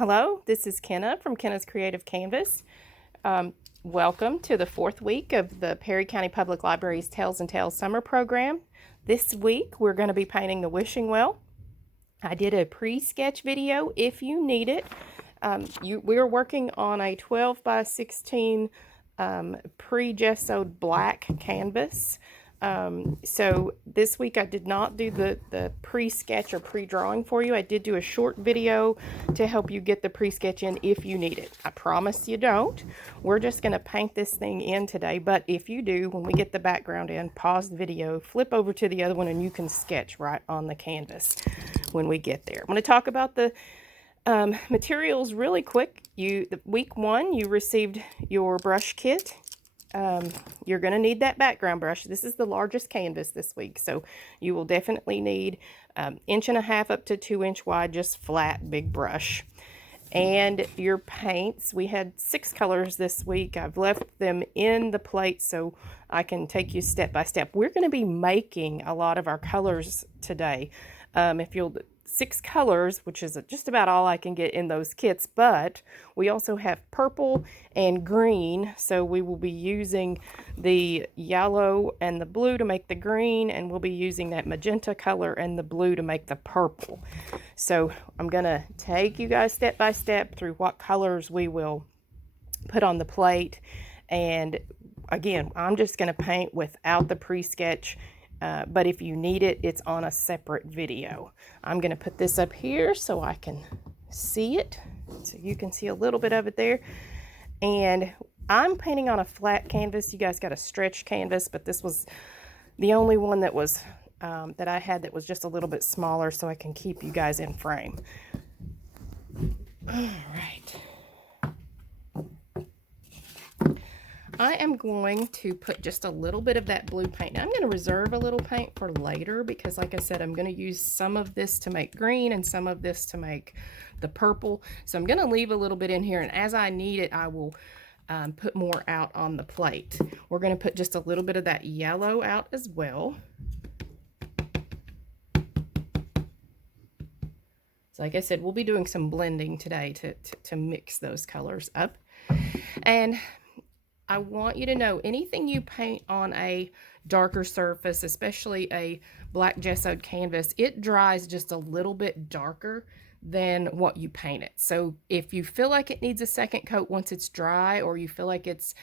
Hello, this is Kenna from Kenna's Creative Canvas. Welcome to the 4th week of the Perry County Public Library's Tales and Tales Summer Program. This week we're going to be painting the wishing well. I did a pre-sketch video if you need it. We're working on a 12 by 16 pre-gessoed black canvas. So this week I did not do the pre-sketch or pre-drawing for you. I did do a short video to help you get the pre-sketch in if you need it. I promise you don't. We're just going to paint this thing in today, but if you do, when we get the background in, pause the video, flip over to the other one, and you can sketch right on the canvas when we get there. I'm going to talk about the materials really quick. Week 1, you received your brush kit. You're going to need that background brush. This is the largest canvas this week, so you will definitely need 1.5 inches up to 2 inch wide, just flat, big brush. And your paints, we had 6 colors this week. I've left them in the plate so I can take you step by step. We're going to be making a lot of our colors today. If you'll 6 colors, which is just about all I can get in those kits, but we also have purple and green, so we will be using the yellow and the blue to make the green, and we'll be using that magenta color and the blue to make the purple. So I'm gonna take you guys step by step through what colors we will put on the plate, and again, I'm just gonna paint without the pre-sketch. But if you need it, it's on a separate video. I'm going to put this up here so I can see it. So you can see a little bit of it there. And I'm painting on a flat canvas. You guys got a stretch canvas, but this was the only one that was that I had that was just a little bit smaller so I can keep you guys in frame. All right. I am going to put just a little bit of that blue paint. Now, I'm going to reserve a little paint for later because, like I said, I'm going to use some of this to make green and some of this to make the purple. So I'm going to leave a little bit in here, and as I need it, I will put more out on the plate. We're going to put just a little bit of that yellow out as well. So like I said, we'll be doing some blending today to mix those colors up. And I want you to know, anything you paint on a darker surface, especially a black gessoed canvas, it dries just a little bit darker than what you paint it. So if you feel like it needs a second coat once it's dry, or you feel like it's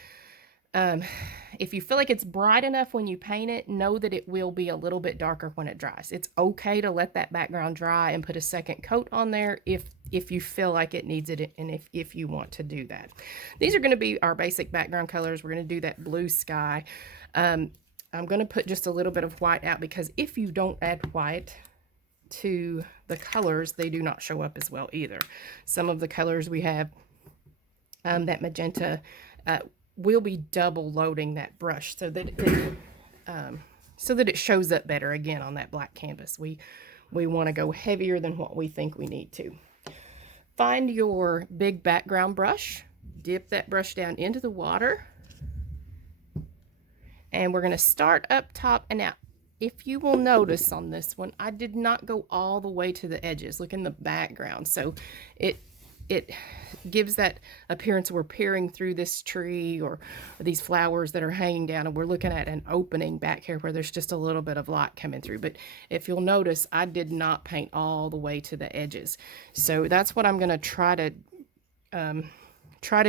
if you feel like it's bright enough when you paint it, know that it will be a little bit darker when it dries. It's okay to let that background dry and put a second coat on there if you feel like it needs it, and if you want to do that. These are going to be our basic background colors. We're going to do that blue sky. I'm going to put just a little bit of white out because if you don't add white to the colors, they do not show up as well either. Some of the colors we have, that magenta, we'll be double loading that brush so that it shows up better again on that black canvas. We want to go heavier than what we think we need to. Find your big background brush, dip that brush down into the water, and we're going to start up top. And now, if you will notice on this one, I did not go all the way to the edges. Look in the background. So it gives that appearance we're peering through this tree or these flowers that are hanging down, and we're looking at an opening back here where there's just a little bit of light coming through. But if you'll notice, I did not paint all the way to the edges. So that's what I'm going to try to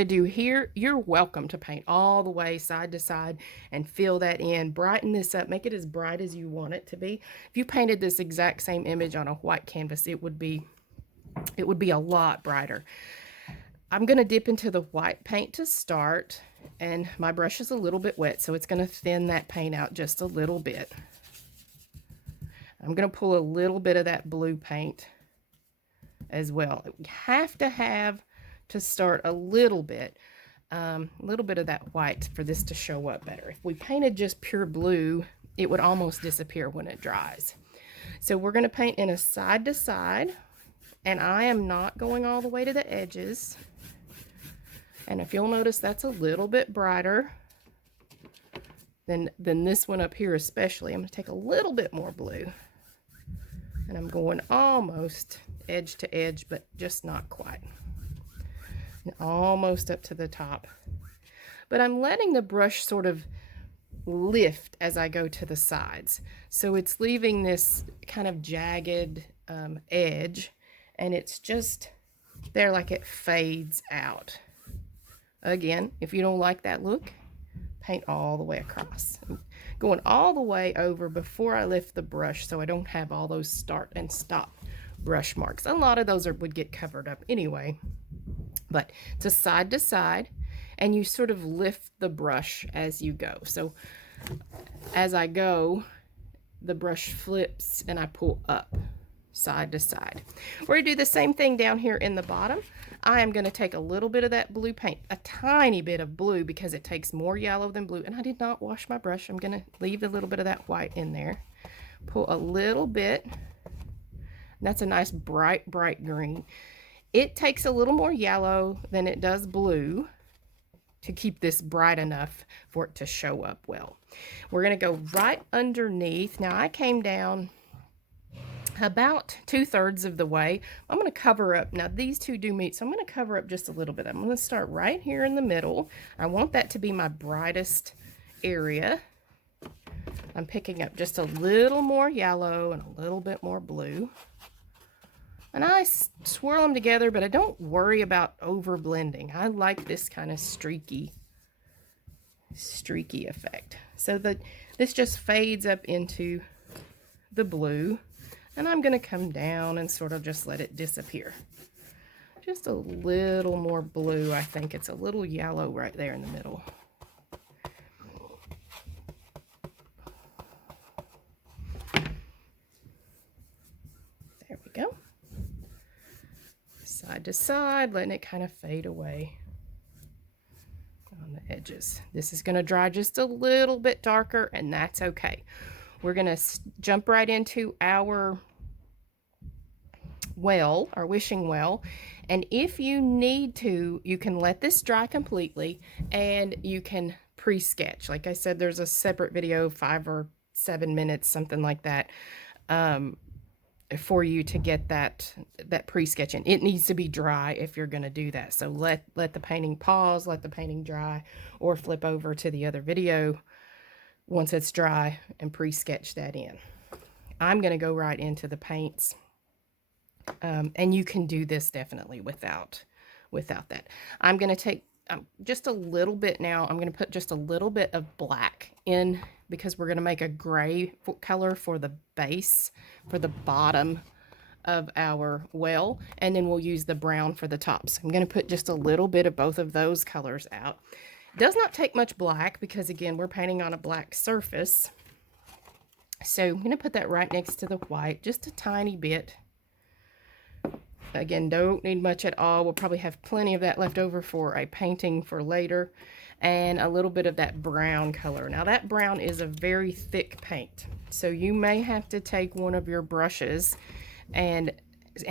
do here. You're welcome to paint all the way side to side and fill that in. Brighten this up. Make it as bright as you want it to be. If you painted this exact same image on a white canvas, it would be a lot brighter. I'm going to dip into the white paint to start, and my brush is a little bit wet, so it's going to thin that paint out just a little bit. I'm going to pull a little bit of that blue paint as well. You have to start a little bit of that white for this to show up better. If we painted just pure blue, it would almost disappear when it dries. So we're going to paint in a side to side. And I am not going all the way to the edges. And if you'll notice, that's a little bit brighter than this one up here especially. I'm going to take a little bit more blue. And I'm going almost edge to edge, but just not quite. almost up to the top. But I'm letting the brush sort of lift as I go to the sides. So it's leaving this kind of jagged edge, and it's just there like it fades out. Again, if you don't like that look, paint all the way across. I'm going all the way over before I lift the brush so I don't have all those start and stop brush marks. A lot of those would get covered up anyway, but to side, and you sort of lift the brush as you go. So as I go, the brush flips and I pull up side to side. We're going to do the same thing down here in the bottom. I am going to take a little bit of that blue paint, a tiny bit of blue, because it takes more yellow than blue. And I did not wash my brush. I'm going to leave a little bit of that white in there. Pull a little bit. That's a nice bright green. It takes a little more yellow than it does blue to keep this bright enough for it to show up well. We're going to go right underneath. Now I came down about 2/3 of the way. I'm going to cover up. Now these two do meet, so I'm going to cover up just a little bit. I'm going to start right here in the middle. I want that to be my brightest area. I'm picking up just a little more yellow and a little bit more blue. And I swirl them together, but I don't worry about over blending. I like this kind of streaky effect. So this just fades up into the blue. And I'm going to come down and sort of just let it disappear. Just a little more blue. I think it's a little yellow right there in the middle. There we go. Side to side, letting it kind of fade away on the edges. This is going to dry just a little bit darker, and that's okay. We're going to jump right into our well, our wishing well, and if you need to, you can let this dry completely and you can pre-sketch. Like I said, there's a separate video, 5 or 7 minutes, something like that, for you to get that pre-sketching. It needs to be dry if you're going to do that. So let the painting pause, let the painting dry, or flip over to the other video once it's dry and pre-sketch that in. I'm going to go right into the paints. And you can do this definitely without that. I'm going to take just a little bit now. I'm going to put just a little bit of black in, because we're going to make a gray color for the base, for the bottom of our well, and then we'll use the brown for the tops. I'm going to put just a little bit of both of those colors out. It does not take much black, because again, we're painting on a black surface. So I'm going to put that right next to the white, just a tiny bit. Again, don't need much at all. We'll probably have plenty of that left over for a painting for later. And a little bit of that brown color. Now that brown is a very thick paint, so you may have to take one of your brushes and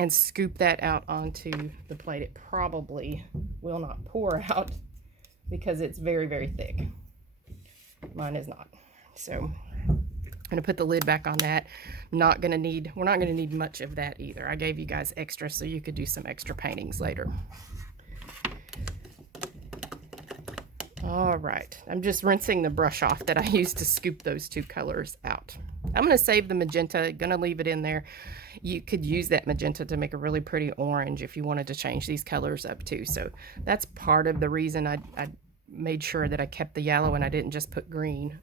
scoop that out onto the plate. It probably will not pour out because it's very thick. Mine is not. So I'm going to put the lid back on that. We're not going to need much of that either. I gave you guys extra so you could do some extra paintings later. All right, I'm just rinsing the brush off that I used to scoop those two colors out. I'm going to save the magenta, going to leave it in there. You could use that magenta to make a really pretty orange if you wanted to change these colors up too. So that's part of the reason I made sure that I kept the yellow and I didn't just put green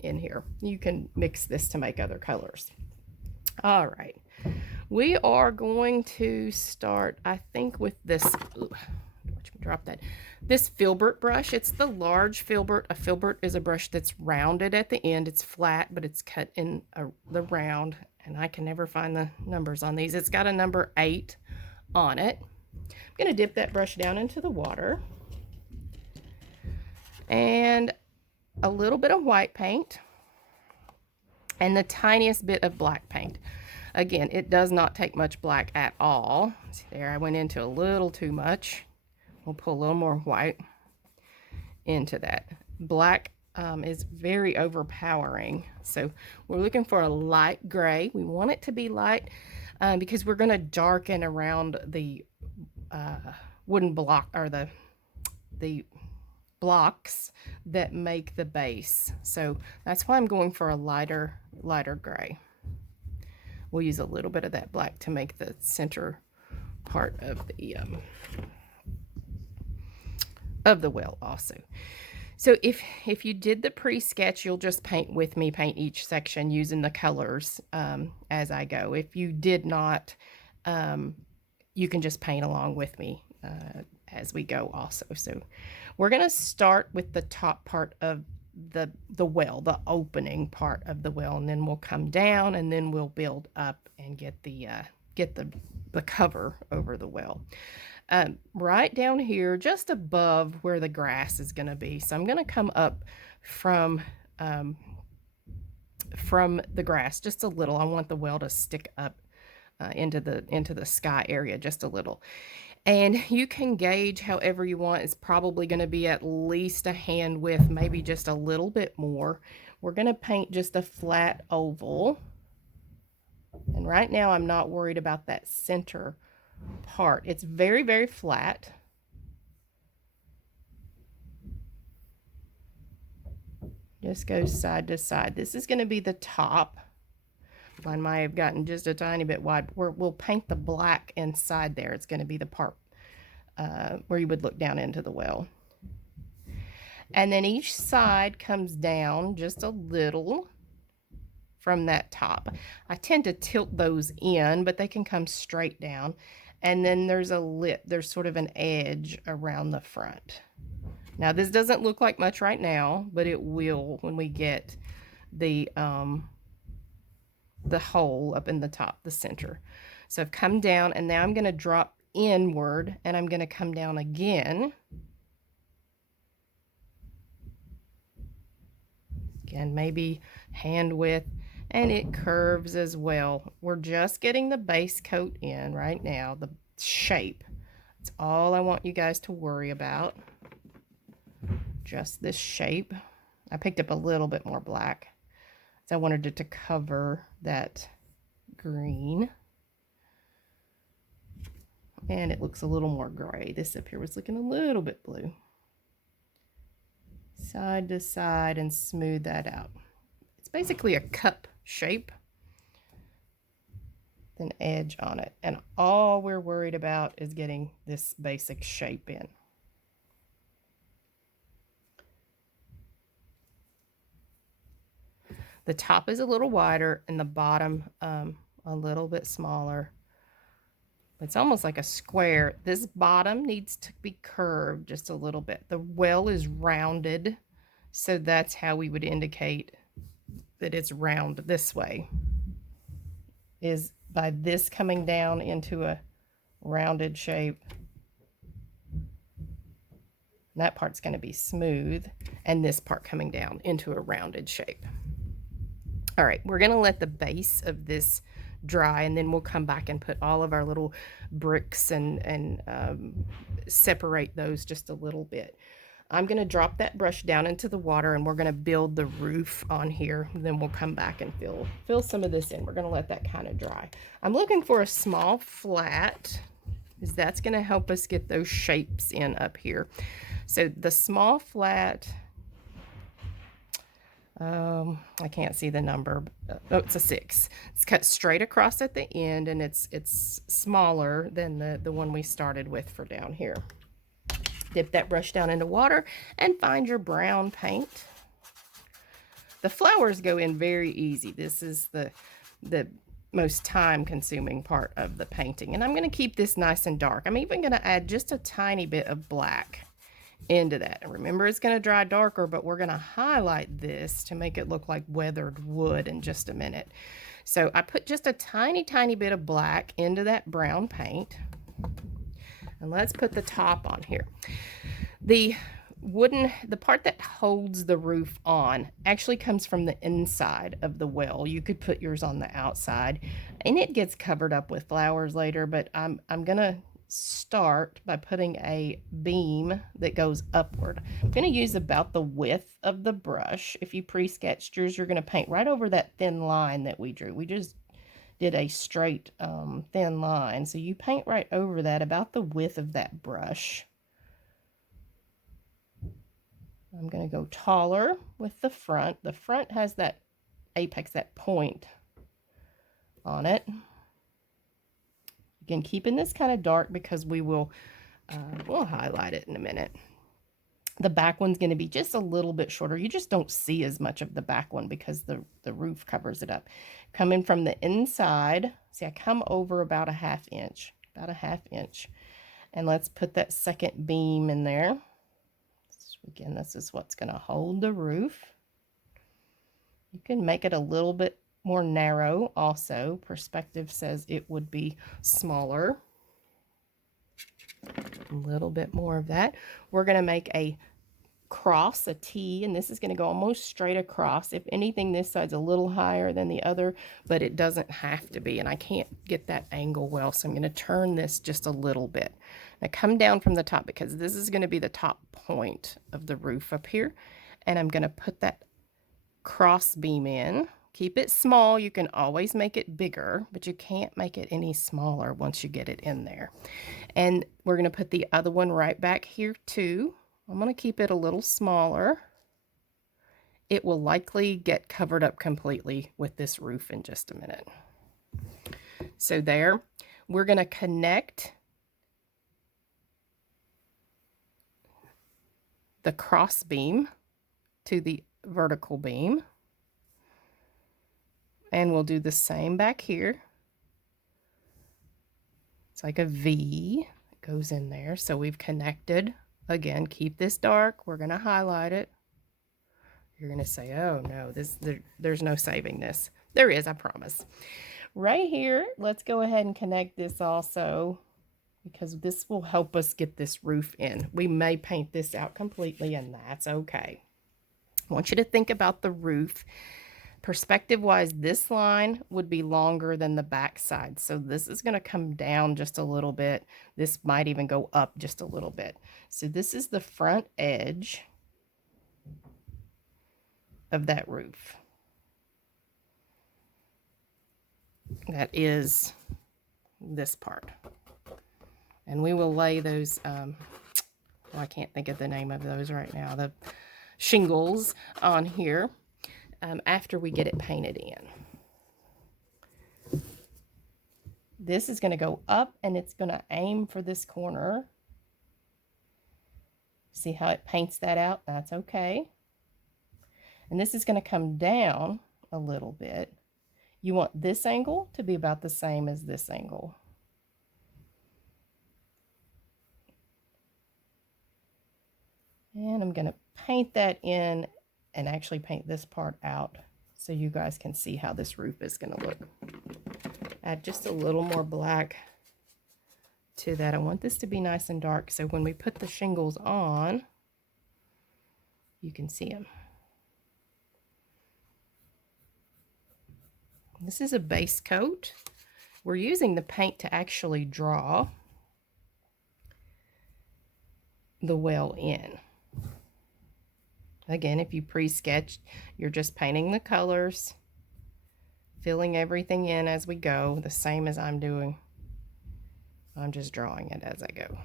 in here. You can mix this to make other colors. All right, we are going to start, I think, with this. Ooh, watch me drop that. This filbert brush. It's the large filbert. A filbert is a brush that's rounded at the end. It's flat, but it's cut in the round, and I can never find the numbers on these. It's got a number 8 on it. I'm going to dip that brush down into the water. And a little bit of white paint and the tiniest bit of black paint. Again, it does not take much black at all. See there, I went into a little too much. We'll put a little more white into that. Black is very overpowering, so we're looking for a light gray. We want it to be light because we're going to darken around the wooden block, or the blocks that make the base. So that's why I'm going for a lighter gray. We'll use a little bit of that black to make the center part of the well also. So if you did the pre-sketch, you'll just paint with me, paint each section using the colors as I go. If you did not, you can just paint along with me as we go also. So we're going to start with the top part of the well, the opening part of the well, and then we'll come down, and then we'll build up and get the cover over the well. Right down here, just above where the grass is going to be. So I'm going to come up from the grass just a little. I want the well to stick up into the sky area just a little. And you can gauge however you want. It's probably going to be at least a hand width, maybe just a little bit more. We're going to paint just a flat oval. And right now I'm not worried about that center part. It's very, very flat. Just goes side to side. This is going to be the top. Mine might have gotten just a tiny bit wide. We'll paint the black inside there. It's going to be the part where you would look down into the well. And then each side comes down just a little from that top. I tend to tilt those in, but they can come straight down. And then there's a lip. There's sort of an edge around the front. Now, this doesn't look like much right now, but it will when we get the hole up in the top, the center. So I've come down, and now I'm going to drop inward, and I'm going to come down again. Again, maybe hand width, and it curves as well. We're just getting the base coat in right now, the shape. That's all I want you guys to worry about. Just this shape. I picked up a little bit more black. I wanted it to cover that green. And it looks a little more gray. This up here was looking a little bit blue. Side to side and smooth that out. It's basically a cup shape. An edge on it. And all we're worried about is getting this basic shape in. The top is a little wider and the bottom a little bit smaller. It's almost like a square. This bottom needs to be curved just a little bit. The well is rounded, so that's how we would indicate that it's round this way, is by this coming down into a rounded shape. That part's going to be smooth, and this part coming down into a rounded shape. All right, we're going to let the base of this dry, and then we'll come back and put all of our little bricks and separate those just a little bit. I'm going to drop that brush down into the water, and we're going to build the roof on here. And then we'll come back and fill some of this in. We're going to let that kind of dry. I'm looking for a small flat, because that's going to help us get those shapes in up here. So the small flat, I can't see the number. Oh, it's a 6. It's cut straight across at the end, and it's smaller than the one we started with for down here. Dip that brush down into water and find your brown paint. The flowers go in very easy. This is the most time-consuming part of the painting, and I'm going to keep this nice and dark. I'm even going to add just a tiny bit of black into that. And remember, it's going to dry darker, but we're going to highlight this to make it look like weathered wood in just a minute. So I put just a tiny bit of black into that brown paint. And let's put the top on here. The part that holds the roof on actually comes from the inside of the well. You could put yours on the outside, and it gets covered up with flowers later, but I'm going to start by putting a beam that goes upward. I'm going to use about the width of the brush. If you pre-sketched yours, you're going to paint right over that thin line that we drew. We just did a straight thin line. So you paint right over that, about the width of that brush. I'm going to go taller with the front. The front has that apex, that point on it. Again, keeping this kind of dark because we'll highlight it in a minute. The back one's going to be just a little bit shorter. You just don't see as much of the back one because the roof covers it up. Coming from the inside, see, I come over about a half inch. And let's put that second beam in there. Again, this is what's going to hold the roof. You can make it a little bit more narrow also. Perspective says it would be smaller. A little bit more of that. We're going to make a cross, a T, and this is going to go almost straight across. If anything, this side's a little higher than the other, but it doesn't have to be, and I can't get that angle well, so I'm going to turn this just a little bit. Now come down from the top, because this is going to be the top point of the roof up here, and I'm going to put that cross beam in. Keep it small. You can always make it bigger, but you can't make it any smaller once you get it in there. And we're going to put the other one right back here too. I'm going to keep it a little smaller. It will likely get covered up completely with this roof in just a minute. So there, we're going to connect the cross beam to the vertical beam. And we'll do the same back here. It's like a V. It goes in there. So we've connected. Again, keep this dark. We're going to highlight it. You're going to say, oh no, there's no saving this. There is, I promise. Right here, let's go ahead and connect this also, because this will help us get this roof in. We may paint this out completely, and that's okay. I want you to think about the roof. Perspective-wise, this line would be longer than the back side. So this is going to come down just a little bit. This might even go up just a little bit. So this is the front edge of that roof. That is this part. And we will lay those, well, I can't think of the name of those right now, the shingles on here. After we get it painted in. This is going to go up, and it's going to aim for this corner. See how it paints that out? That's okay. And this is going to come down a little bit. You want this angle to be about the same as this angle. And I'm going to paint that in and actually paint this part out so you guys can see how this roof is going to look. Add just a little more black to that. I want this to be nice and dark, so when we put the shingles on, you can see them. This is a base coat. We're using the paint to actually draw the well in. Again, if you pre-sketched, you're just painting the colors, filling everything in as we go, the same as I'm doing. I'm just drawing it as I go.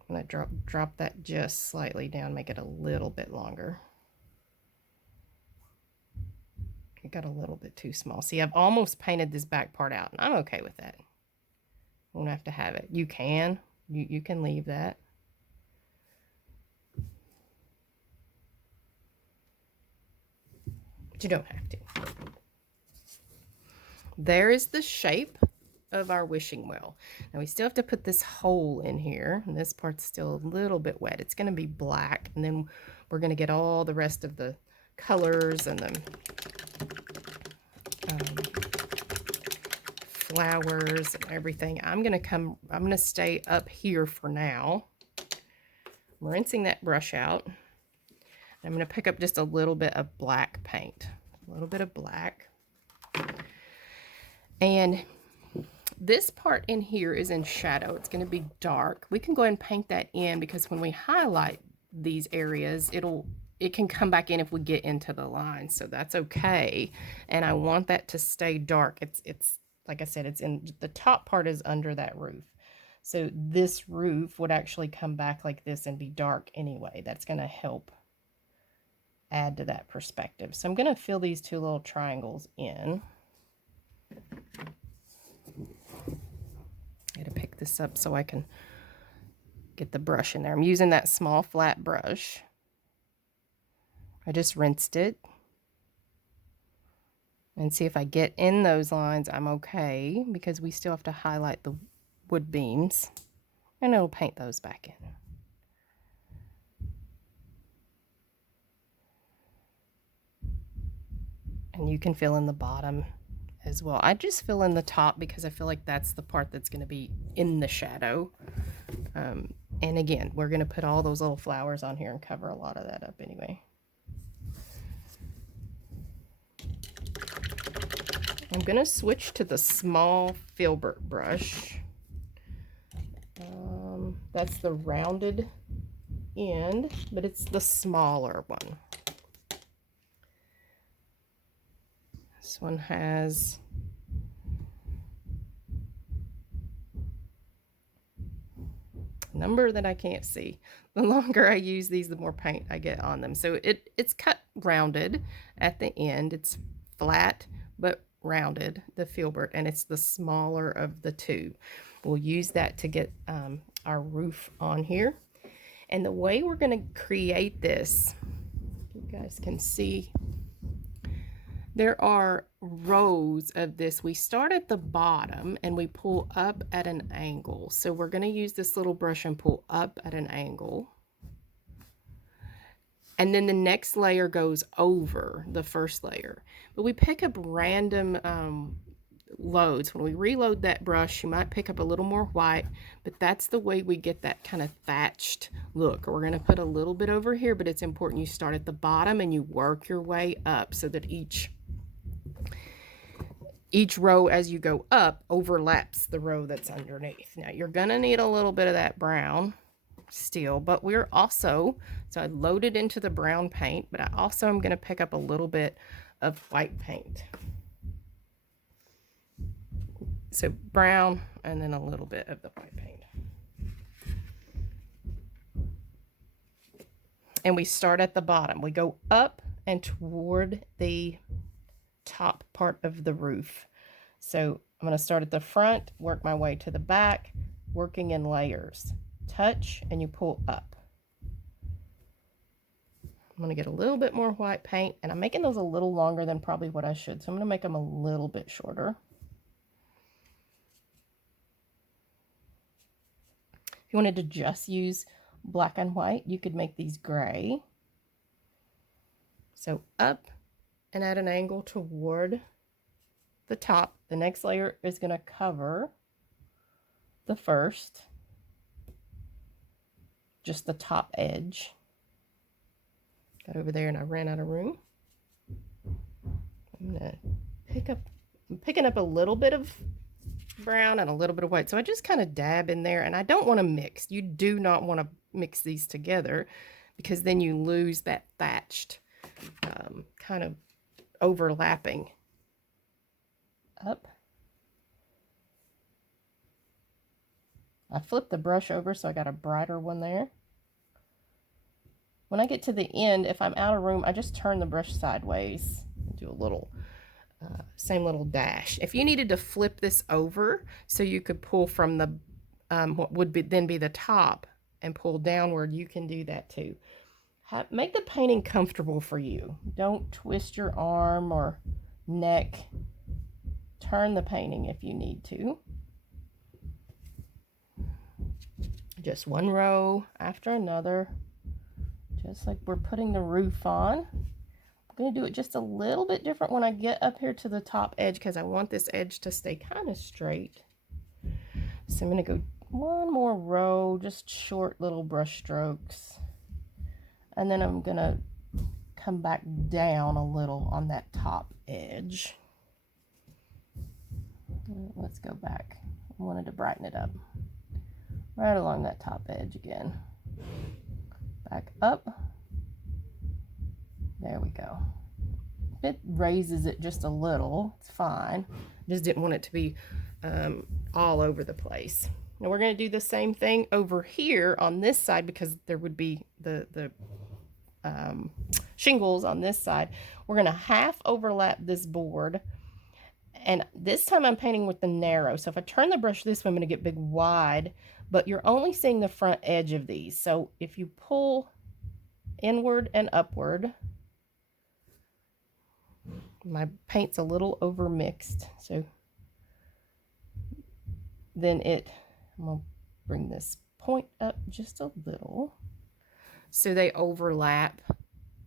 I'm going to drop that just slightly down, make it a little bit longer. It got a little bit too small. See, I've almost painted this back part out, and I'm okay with that. Won't have to have it. You can. You can leave that. You don't have to. There is the shape of our wishing well. Now we still have to put this hole in here, and this part's still a little bit wet. It's going to be black, and then we're going to get all the rest of the colors and the flowers and everything. I'm going to stay up here for now. I'm rinsing that brush out. I'm going to pick up just a little bit of black paint, a little bit of black. And this part in here is in shadow. It's going to be dark. We can go ahead and paint that in, because when we highlight these areas, it'll it can come back in if we get into the line, so that's okay. And I want that to stay dark. It's like I said, it's in the top part is under that roof. So this roof would actually come back like this and be dark anyway. That's going to help add to that perspective. So I'm going to fill these two little triangles in. I got to pick this up so I can get the brush in there. I'm using that small flat brush. I just rinsed it. And see if I get in those lines, I'm okay, because we still have to highlight the wood beams. And it'll paint those back in. And you can fill in the bottom as well. I just fill in the top because I feel like that's the part that's going to be in the shadow. And again, we're going to put all those little flowers on here and cover a lot of that up anyway. I'm going to switch to the small filbert brush. That's the rounded end, but it's the smaller one. This one has a number that I can't see. The longer I use these, the more paint I get on them. So it's cut rounded at the end. It's flat but rounded, the filbert, and it's the smaller of the two. We'll use that to get our roof on here. And the way we're going to create this, you guys can see, there are rows of this. We start at the bottom and we pull up at an angle. So we're going to use this little brush and pull up at an angle. And then the next layer goes over the first layer. But we pick up random loads. When we reload that brush, you might pick up a little more white, but that's the way we get that kind of thatched look. We're going to put a little bit over here, but it's important you start at the bottom and you work your way up so that each row as you go up overlaps the row that's underneath. Now you're going to need a little bit of that brown still, but we're also, so I loaded into the brown paint, but I also am going to pick up a little bit of white paint. So brown and then a little bit of the white paint. And we start at the bottom. We go up and toward the top part of the roof. So I'm going to start at the front, work my way to the back, working in layers. Touch and you pull up. I'm going to get a little bit more white paint, and I'm making those a little longer than probably what I should. So I'm going to make them a little bit shorter. If you wanted to just use black and white, you could make these gray. So up and at an angle toward the top. The next layer is going to cover the first, just the top edge. Got over there and I ran out of room. I'm going to I'm picking up a little bit of brown and a little bit of white. So I just kind of dab in there, and I don't want to mix. You do not want to mix these together because then you lose that thatched kind of overlapping. Up. I flipped the brush over so I got a brighter one there. When I get to the end, if I'm out of room, I just turn the brush sideways and do a little same little dash. If you needed to flip this over so you could pull from the what would then be the top and pull downward, you can do that too. Make the painting comfortable for you. Don't twist your arm or neck. Turn the painting if you need to. Just one row after another, just like we're putting the roof on. I'm going to do it just a little bit different when I get up here to the top edge because I want this edge to stay kind of straight. So I'm going to go one more row, just short little brush strokes. And then I'm going to come back down a little on that top edge. Let's go back. I wanted to brighten it up. Right along that top edge again. Back up. There we go. It raises it just a little. It's fine. Just didn't want it to be all over the place. Now we're going to do the same thing over here on this side because there would be the shingles on this side. We're going to half overlap this board. And this time I'm painting with the narrow. So if I turn the brush this way, I'm going to get big wide, but you're only seeing the front edge of these. So if you pull inward and upward, my paint's a little over mixed. So then I'm going to bring this point up just a little so they overlap,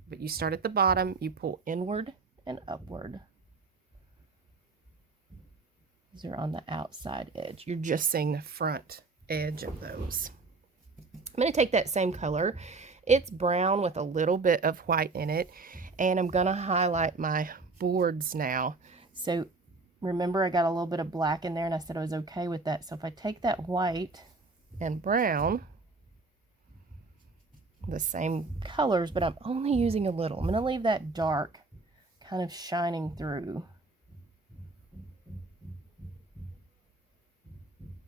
but you start at the bottom, you pull inward and upward. These are on the outside edge. You're just seeing the front edge of those. I'm going to take that same color. It's brown with a little bit of white in it, and I'm going to highlight my boards now. So remember, I got a little bit of black in there, and I said I was okay with that. So if I take that white and brown, the same colors, but I'm only using a little. I'm going to leave that dark kind of shining through.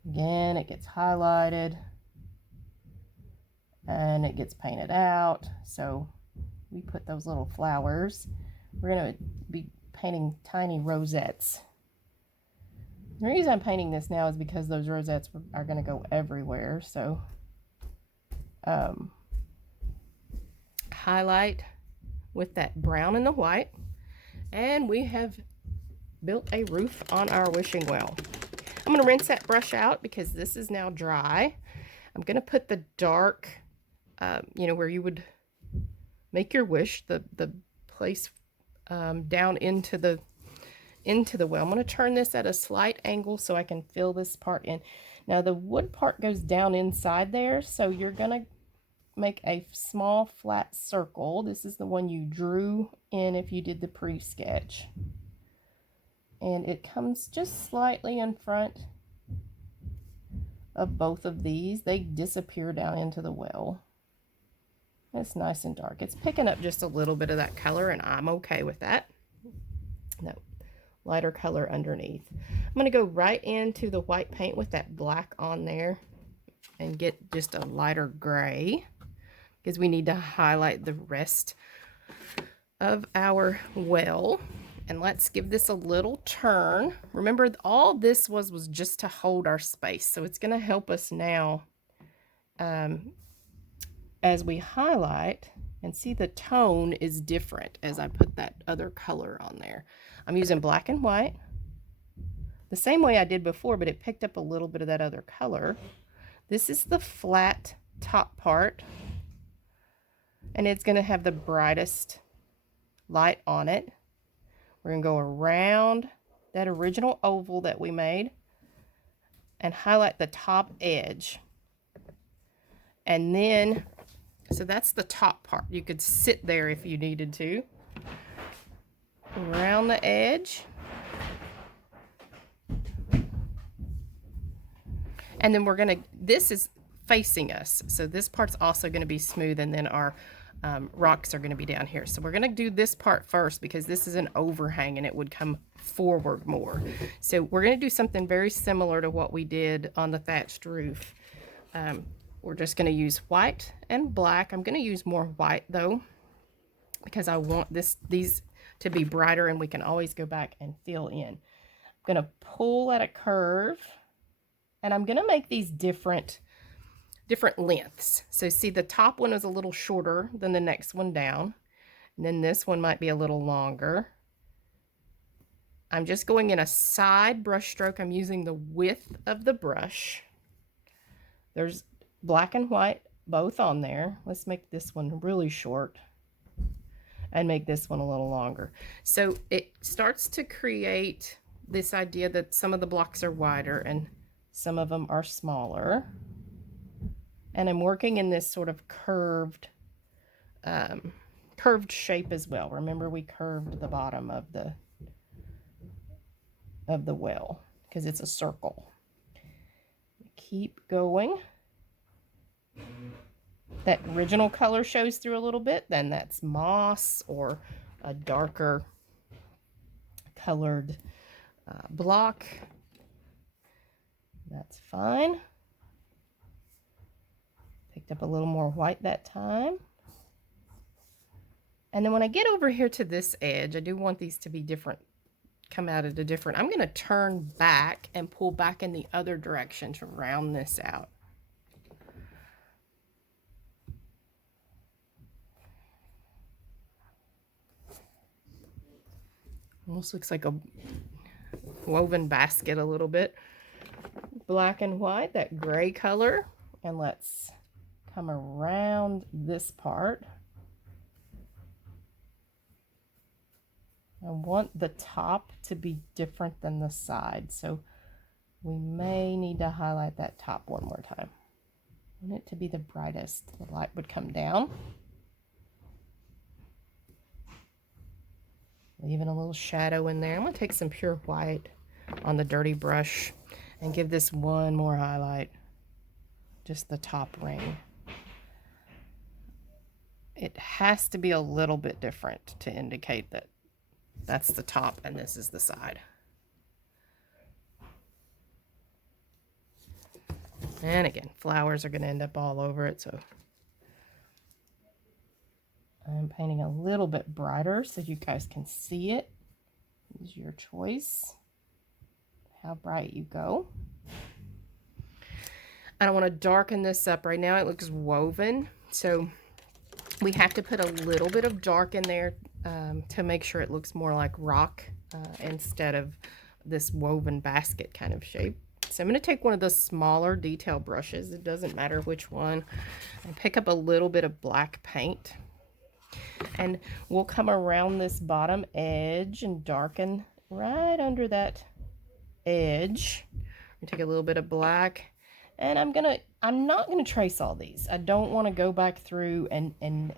Again, it gets highlighted and it gets painted out. So we put those little flowers. We're going to be painting tiny rosettes. The reason I'm painting this now is because those rosettes are going to go everywhere. So highlight with that brown and the white, and we have built a roof on our wishing well. I'm going to rinse that brush out because this is now dry. I'm going to put the dark, where you would make your wish, the place down into the well. I'm going to turn this at a slight angle so I can fill this part in. Now the wood part goes down inside there, so you're going to make a small flat circle. This is the one you drew in if you did the pre-sketch. And it comes just slightly in front of both of these. They disappear down into the well. It's nice and dark. It's picking up just a little bit of that color, and I'm okay with that. No, lighter color underneath. I'm going to go right into the white paint with that black on there and get just a lighter gray because we need to highlight the rest of our well. And let's give this a little turn. Remember, all this was just to hold our space. So it's going to help us now as we highlight, and see the tone is different as I put that other color on there. I'm using black and white the same way I did before, but it picked up a little bit of that other color. This is the flat top part, and it's going to have the brightest light on it. We're going to go around that original oval that we made and highlight the top edge. And then, so that's the top part. You could sit there if you needed to. Around the edge. And then we're going to, this is facing us. So this part's also going to be smooth, and then our rocks are going to be down here. So we're going to do this part first because this is an overhang and it would come forward more. So we're going to do something very similar to what we did on the thatched roof. We're just going to use white and black. I'm going to use more white though because I want these to be brighter, and we can always go back and fill in. I'm going to pull at a curve, and I'm going to make these different lengths. So see, the top one is a little shorter than the next one down, and then this one might be a little longer. I'm just going in a side brush stroke. I'm using the width of the brush. There's black and white both on there. Let's make this one really short and make this one a little longer. So it starts to create this idea that some of the blocks are wider and some of them are smaller. And I'm working in this sort of curved shape as well. Remember, we curved the bottom of the well because it's a circle. Keep going. that original color shows through a little bit, then that's moss or a darker colored block. That's fine. Picked up a little more white that time. And then when I get over here to this edge, I do want these to be different, come out at a different, I'm going to turn back and pull back in the other direction to round this out. Almost looks like a woven basket a little bit. Black and white, that gray color. And let's come around this part. I want the top to be different than the side, so we may need to highlight that top one more time. I want it to be the brightest. The light would come down. Leaving a little shadow in there. I'm going to take some pure white on the dirty brush and give this one more highlight. Just the top ring. It has to be a little bit different to indicate that that's the top and this is the side. And again, flowers are going to end up all over it, so I'm painting a little bit brighter so you guys can see it. Use your choice how bright you go. I don't want to darken this up right now. It looks woven, so we have to put a little bit of dark in there to make sure it looks more like rock instead of this woven basket kind of shape. So I'm going to take one of the smaller detail brushes, it doesn't matter which one, and pick up a little bit of black paint. And we'll come around this bottom edge and darken right under that edge. Take a little bit of black, and I'm not gonna trace all these. I don't want to go back through and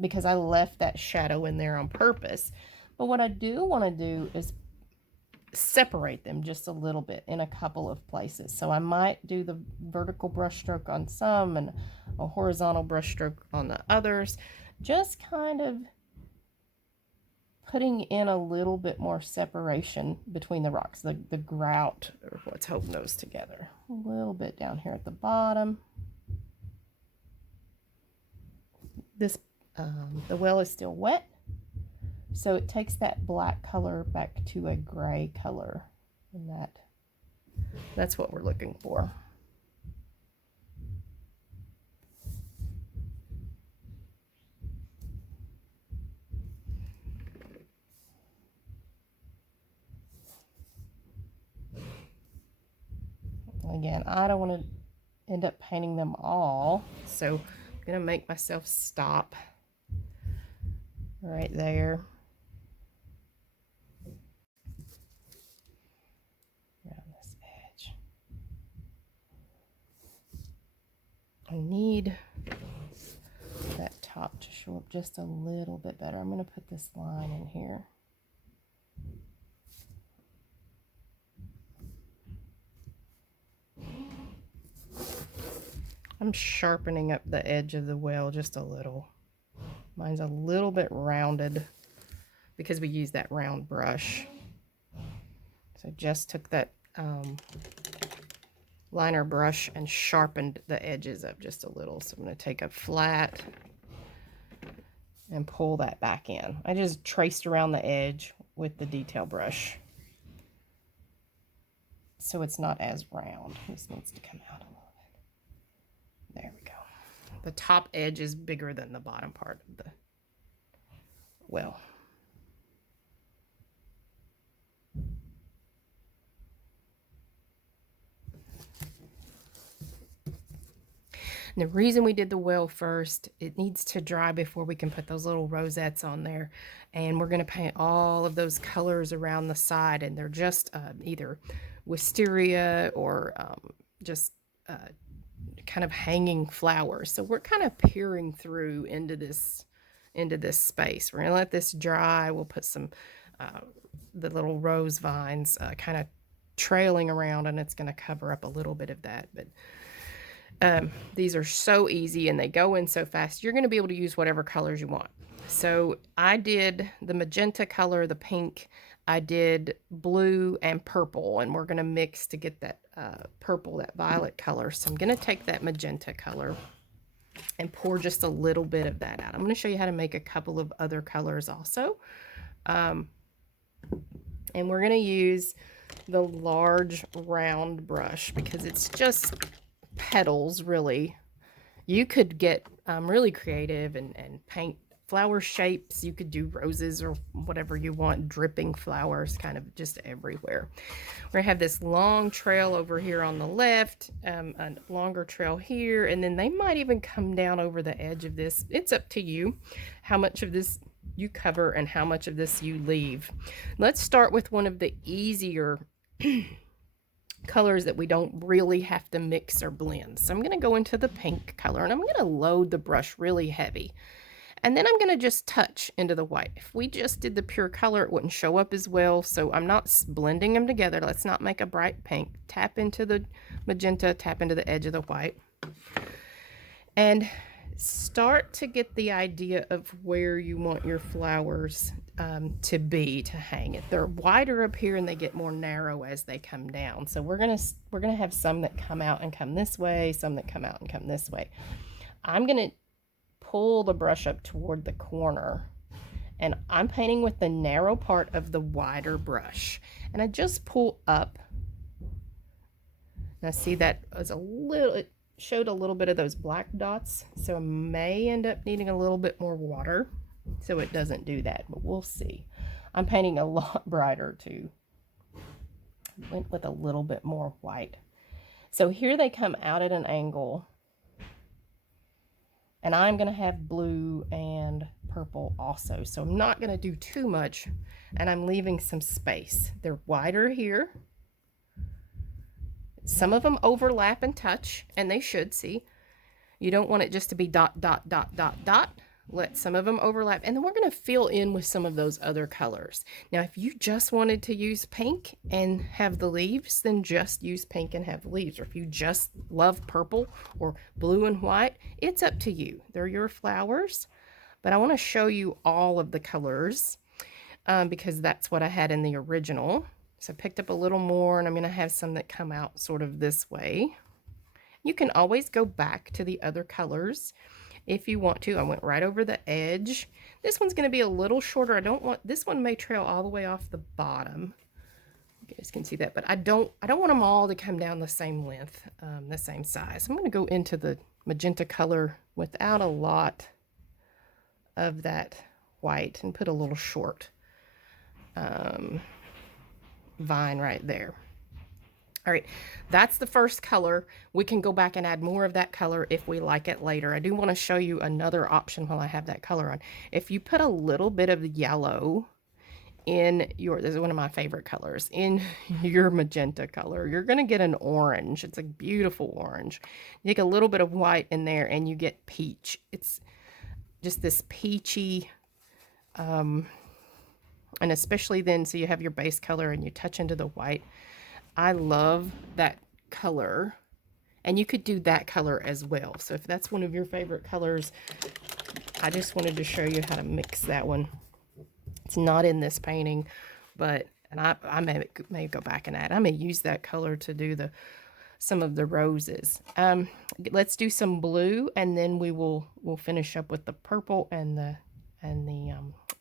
because I left that shadow in there on purpose. But what I do want to do is separate them just a little bit in a couple of places. So I might do the vertical brush stroke on some and a horizontal brush stroke on the others, just kind of putting in a little bit more separation between the rocks, the grout, or what's holding those together. A little bit down here at the bottom. This the well is still wet, so it takes that black color back to a gray color, and that's what we're looking for. Again, I don't want to end up painting them all, so I'm going to make myself stop right there. Around this edge. I need that top to show up just a little bit better. I'm going to put this line in here. I'm sharpening up the edge of the well just a little. Mine's a little bit rounded because we use that round brush. So I just took that liner brush and sharpened the edges up just a little. So I'm going to take a flat and pull that back in. I just traced around the edge with the detail brush, so it's not as round. This needs to come out a little bit. There we go. The top edge is bigger than the bottom part of the well. And the reason we did the well first, it needs to dry before we can put those little rosettes on there. And we're going to paint all of those colors around the side, and they're just either wisteria or just kind of hanging flowers. So we're kind of peering through into this space. We're going to let this dry. We'll put some the little rose vines kind of trailing around, and it's going to cover up a little bit of that. But These are so easy and they go in so fast. You're going to be able to use whatever colors you want. So I did the magenta color, the pink, I did blue and purple, and we're going to mix to get that purple, that violet color. So I'm going to take that magenta color and pour just a little bit of that out. I'm going to show you how to make a couple of other colors also. And we're going to use the large round brush because it's just petals, really. You could get really creative and paint flower shapes. You could do roses or whatever you want, dripping flowers kind of just everywhere. We're gonna have this long trail over here on the left, a longer trail here, and then they might even come down over the edge of this. It's up to you how much of this you cover and how much of this you leave. Let's start with one of the easier colors that we don't really have to mix or blend. So I'm going to go into the pink color and I'm going to load the brush really heavy. And then I'm going to just touch into the white. If we just did the pure color, it wouldn't show up as well. So I'm not blending them together. Let's not make a bright pink. Tap into the magenta, tap into the edge of the white. And start to get the idea of where you want your flowers to be, to hang it. They're wider up here and they get more narrow as they come down. So we're gonna have some that come out and come this way, some that come out and come this way. I'm gonna pull the brush up toward the corner and I'm painting with the narrow part of the wider brush. And I just pull up. Now see, that was a little, it showed a little bit of those black dots, so I may end up needing a little bit more water so it doesn't do that, but we'll see. I'm painting a lot brighter too. Went with a little bit more white. So here they come out at an angle, and I'm going to have blue and purple also, so I'm not going to do too much, and I'm leaving some space. They're wider here. Some of them overlap and touch, and they should, see. You don't want it just to be dot, dot, dot, dot, dot. Let some of them overlap, and then we're going to fill in with some of those other colors. Now, if you just wanted to use pink and have the leaves, then just use pink and have the leaves. Or if you just love purple or blue and white, it's up to you. They're your flowers, but I want to show you all of the colors because that's what I had in the original. So I picked up a little more, and I'm going to have some that come out sort of this way. You can always go back to the other colors if you want to. I went right over the edge. This one's going to be a little shorter. I don't want, this one may trail all the way off the bottom. You guys can see that, but I don't want them all to come down the same length, the same size. I'm going to go into the magenta color without a lot of that white and put a little short vine right there. All right, that's the first color. We can go back and add more of that color if we like it later. I do want to show you another option while I have that color on. If you put a little bit of yellow in your, this is one of my favorite colors, in your magenta color, you're going to get an orange. It's a beautiful orange. You take a little bit of white in there and you get peach. It's just this peachy, and especially then, so you have your base color and you touch into the white. I love that color, and you could do that color as well. So if that's one of your favorite colors, I just wanted to show you how to mix that one. It's not in this painting, but, and I may go back and add. I may use that color to do some of the roses. Let's do some blue, and then we'll finish up with the purple and the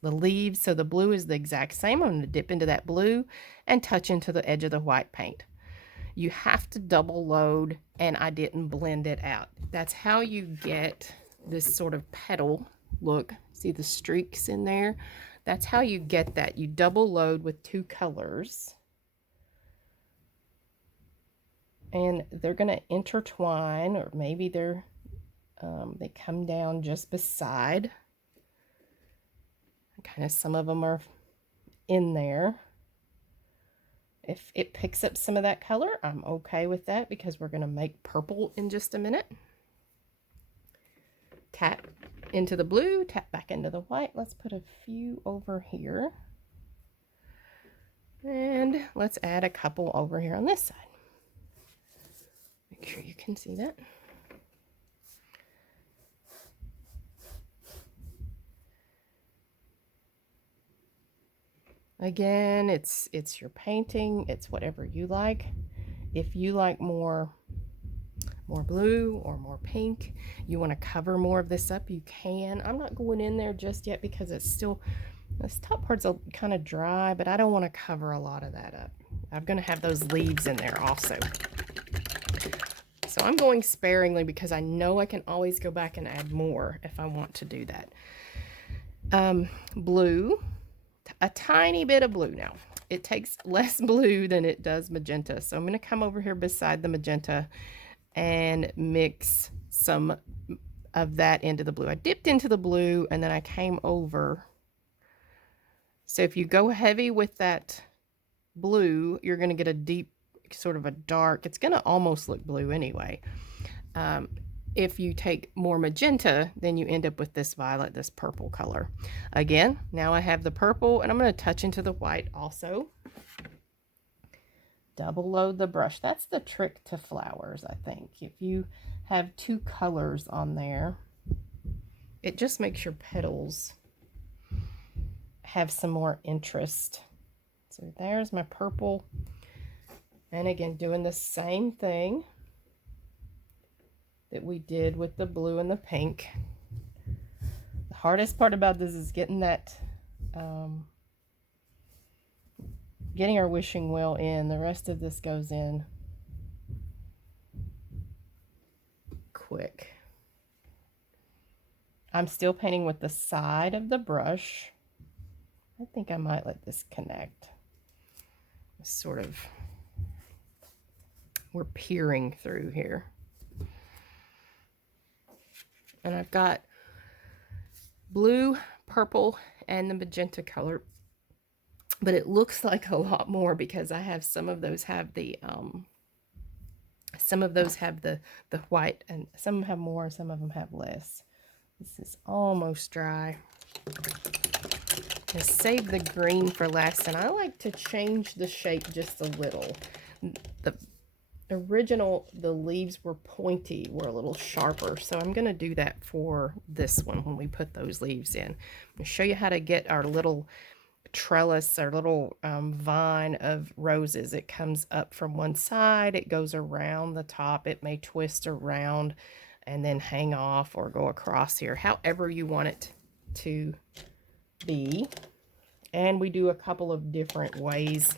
leaves. So the blue is the exact same. I'm going to dip into that blue and touch into the edge of the white paint. You have to double load, and I didn't blend it out. That's how you get this sort of petal look. See the streaks in there? That's how you get that. You double load with two colors, and they're going to intertwine, or maybe they're they come down just beside. Kind of, some of them are in there. If it picks up some of that color, I'm okay with that because we're going to make purple in just a minute. Tap into the blue, tap back into the white. Let's put a few over here. And let's add a couple over here on this side. Make sure you can see that. Again, it's your painting. It's whatever you like. If you like more blue or more pink, you want to cover more of this up, you can. I'm not going in there just yet because it's still, this top part's kind of dry, but I don't want to cover a lot of that up. I'm going to have those leaves in there also. So I'm going sparingly because I know I can always go back and add more if I want to do that. Blue, a tiny bit of blue now. It takes less blue than it does magenta. So I'm going to come over here beside the magenta and mix some of that into the blue. I dipped into the blue and then I came over. So if you go heavy with that blue, you're going to get a deep, sort of a dark, it's going to almost look blue anyway. If you take more magenta, then you end up with this violet, this purple color. Again, now I have the purple and I'm going to touch into the white also. Double load the brush. That's the trick to flowers, I think. If you have two colors on there, it just makes your petals have some more interest. So there's my purple. And again, doing the same thing that we did with the blue and the pink. The hardest part about this is getting that, getting our wishing well in. The rest of this goes in quick. I'm still painting with the side of the brush. I think I might let this connect. Sort of, we're peering through here. And I've got blue, purple, and the magenta color. But it looks like a lot more because I have some of those have the white, and some have more, some of them have less. This is almost dry. I saved the green for last, and I like to change the shape just a little. The original, the leaves were pointy, were a little sharper, so I'm going to do that for this one when we put those leaves in. I'm going to show you how to get our little trellis, our little vine of roses. It comes up from one side, it goes around the top, it may twist around and then hang off or go across here, however you want it to be. And we do a couple of different ways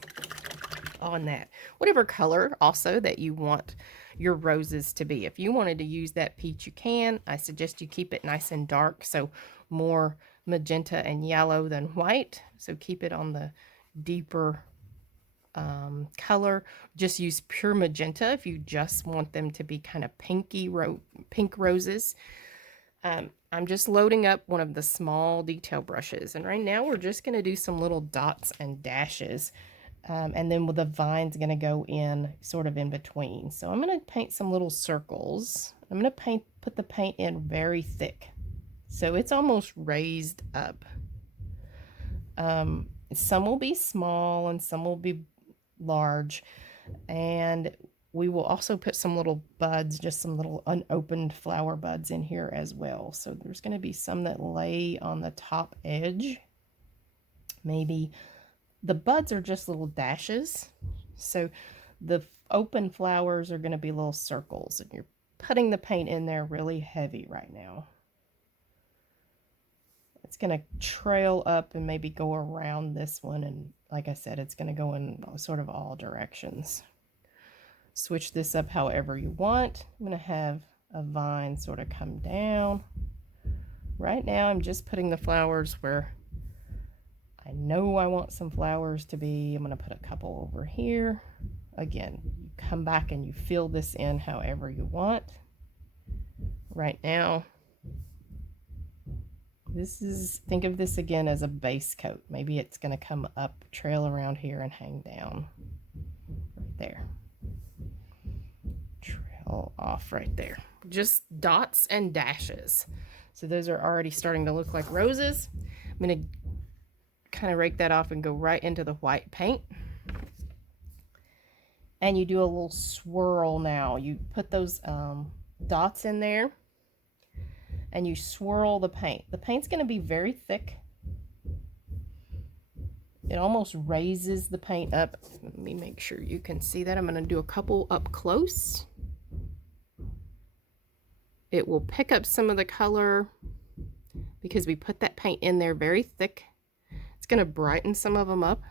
on that. Whatever color also that you want your roses to be. If you wanted to use that peach, you can. I suggest you keep it nice and dark, so more magenta and yellow than white. So keep it on the deeper color. Just use pure magenta if you just want them to be kind of pinky pink roses. I'm just loading up one of the small detail brushes, and right now we're just going to do some little dots and dashes. And then the vine's going to go in sort of in between. So I'm going to paint some little circles. I'm going to put the paint in very thick, so it's almost raised up. Some will be small and some will be large, and we will also put some little buds, just some little unopened flower buds in here as well. So there's going to be some that lay on the top edge. Maybe the buds are just little dashes, so the open flowers are going to be little circles, and you're putting the paint in there really heavy right now. It's going to trail up and maybe go around this one, and like I said, it's going to go in sort of all directions. Switch this up however you want. I'm going to have a vine sort of come down. Right now I'm just putting the flowers where I know I want some flowers to be. I'm going to put a couple over here. Again, you come back and you fill this in however you want. Right now, think of this again as a base coat. Maybe it's going to come up, trail around here, and hang down right there. Trail off right there. Just dots and dashes. So those are already starting to look like roses. I'm going to kind of rake that off and go right into the white paint. And you do a little swirl now. You put those dots in there and you swirl the paint. The paint's going to be very thick. It almost raises the paint up. Let me make sure you can see that. I'm going to do a couple up close. It will pick up some of the color because we put that paint in there very thick. It's going to brighten some of them up.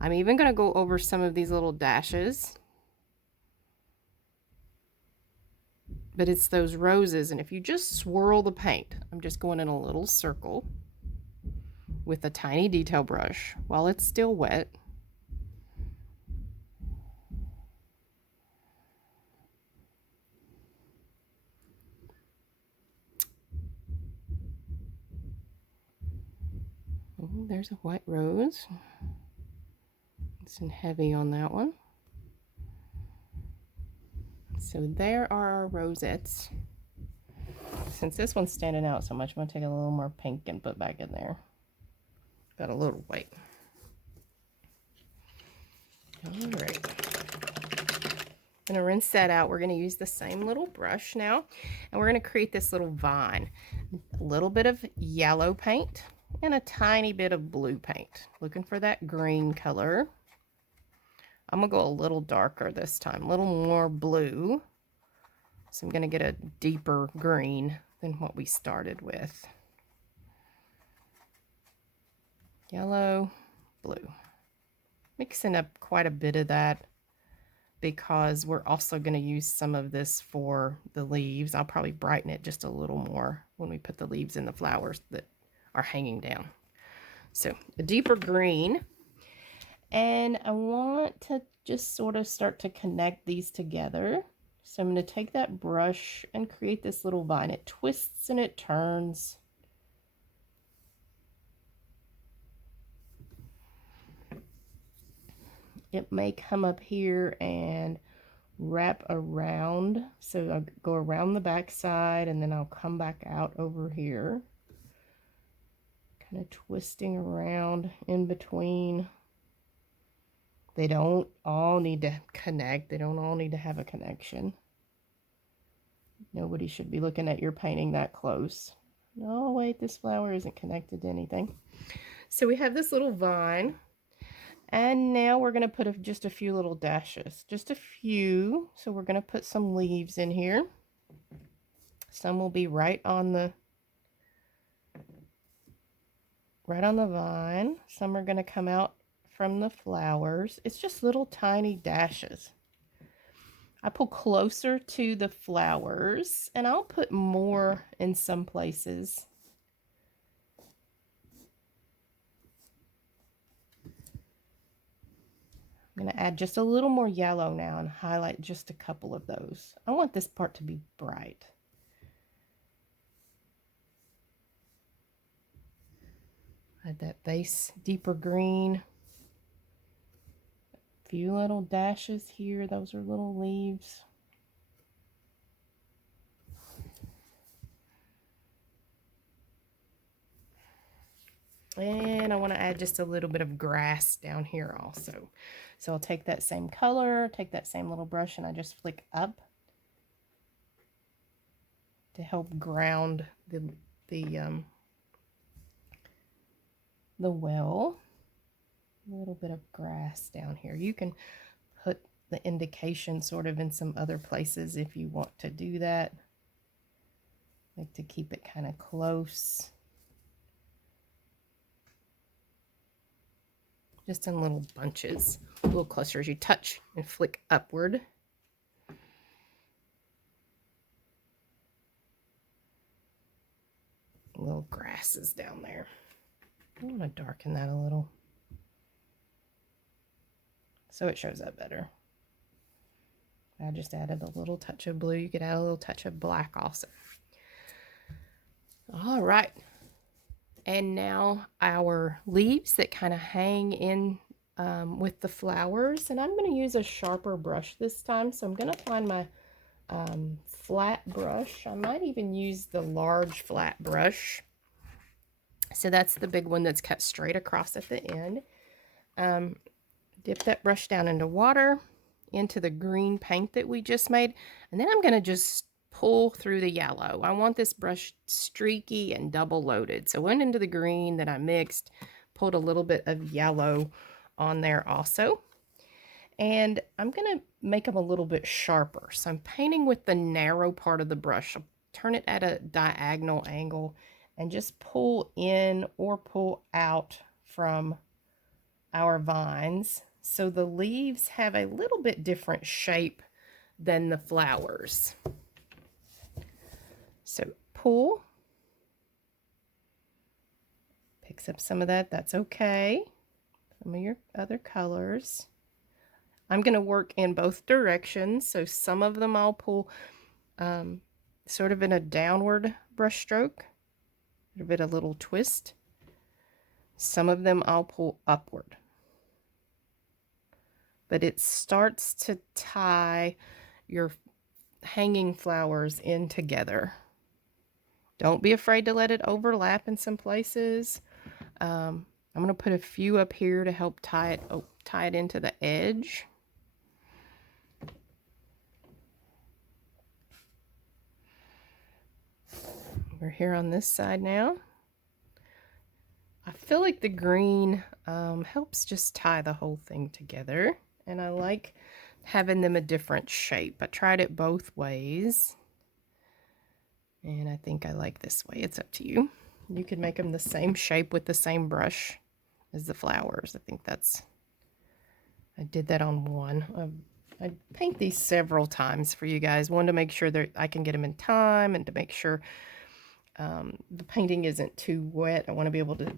I'm even going to go over some of these little dashes. But it's those roses, and if you just swirl the paint, I'm just going in a little circle with a tiny detail brush while it's still wet. Ooh, there's a white rose. It's in heavy on that one. So there are our rosettes. Since this one's standing out so much, I'm going to take a little more pink and put back in there. Got a little white. All right. I'm going to rinse that out. We're going to use the same little brush now, and we're going to create this little vine. A little bit of yellow paint and a tiny bit of blue paint. Looking for that green color. I'm going to go a little darker this time, a little more blue. So I'm going to get a deeper green than what we started with. Yellow, blue. Mixing up quite a bit of that because we're also going to use some of this for the leaves. I'll probably brighten it just a little more when we put the leaves in the flowers that are hanging down. So a deeper green. And I want to just sort of start to connect these together. So I'm going to take that brush and create this little vine. It twists and it turns. It may come up here and wrap around. So I'll go around the back side and then I'll come back out over here. Kind of twisting around in between. They don't all need to connect. They don't all need to have a connection. Nobody should be looking at your painting that close. No, wait, this flower isn't connected to anything. So we have this little vine. And now we're going to put just a few little dashes. Just a few. So we're going to put some leaves in here. Some will be right on the vine. Some are going to come out from the flowers. It's just little tiny dashes. I pull closer to the flowers and I'll put more in some places. I'm going to add just a little more yellow now and highlight just a couple of those. I want this part to be bright. Add that base deeper green. A few little dashes here. Those are little leaves. And I want to add just a little bit of grass down here also. So I'll take that same color, take that same little brush, and I just flick up to help ground the well. A little bit of grass down here. You can put the indication sort of in some other places if you want to do that. I like to keep it kind of close. Just in little bunches, a little closer as you touch and flick upward. Little grasses down there. I want to darken that a little so it shows up better. I just added a little touch of blue. You could add a little touch of black also. All right. And now our leaves that kind of hang in with the flowers. And I'm going to use a sharper brush this time. So I'm going to find my flat brush. I might even use the large flat brush. So that's the big one that's cut straight across at the end. Dip that brush down into water, into the green paint that we just made. And then I'm going to just pull through the yellow. I want this brush streaky and double loaded. So went into the green that I mixed, pulled a little bit of yellow on there also. And I'm going to make them a little bit sharper. So I'm painting with the narrow part of the brush. I'll turn it at a diagonal angle and just pull in or pull out from our vines. So the leaves have a little bit different shape than the flowers. So pull. Picks up some of that. That's okay. Some of your other colors. I'm going to work in both directions, so some of them I'll pull sort of in a downward brush stroke, a little twist. Some of them I'll pull upward. But it starts to tie your hanging flowers in together. Don't be afraid to let it overlap in some places. I'm going to put a few up here to help tie it into the edge. We're here on this side now. I feel like the green helps just tie the whole thing together, and I like having them a different shape. I tried it both ways, and I think I like this way. It's up to you. You could make them the same shape with the same brush as the flowers. I think I did that on one. I paint these several times for you guys. One, to make sure that I can get them in time, and to make sure the painting isn't too wet. I want to be able to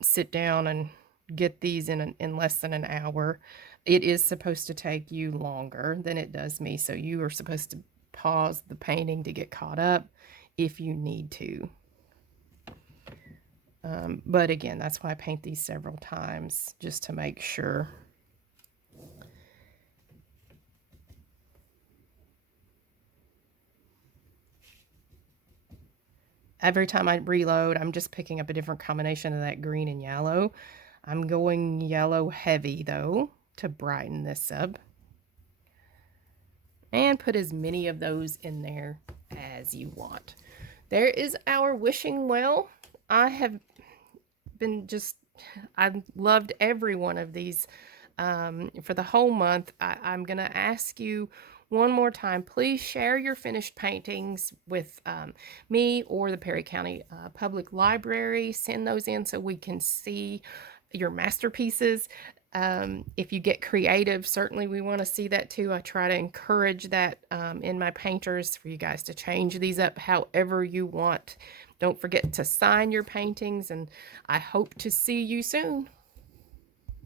sit down and get these in less than an hour. It is supposed to take you longer than it does me, so you are supposed to pause the painting to get caught up if you need to. But again, that's why I paint these several times, just to make sure. Every time I reload, I'm just picking up a different combination of that green and yellow. I'm going yellow heavy, though, to brighten this up. And put as many of those in there as you want. There is our wishing well. I've loved every one of these for the whole month. I'm going to ask you one more time, please share your finished paintings with me or the Perry County Public Library. Send those in so we can see your masterpieces. If you get creative, certainly we want to see that too. I try to encourage that in my painters for you guys to change these up however you want. Don't forget to sign your paintings, and I hope to see you soon.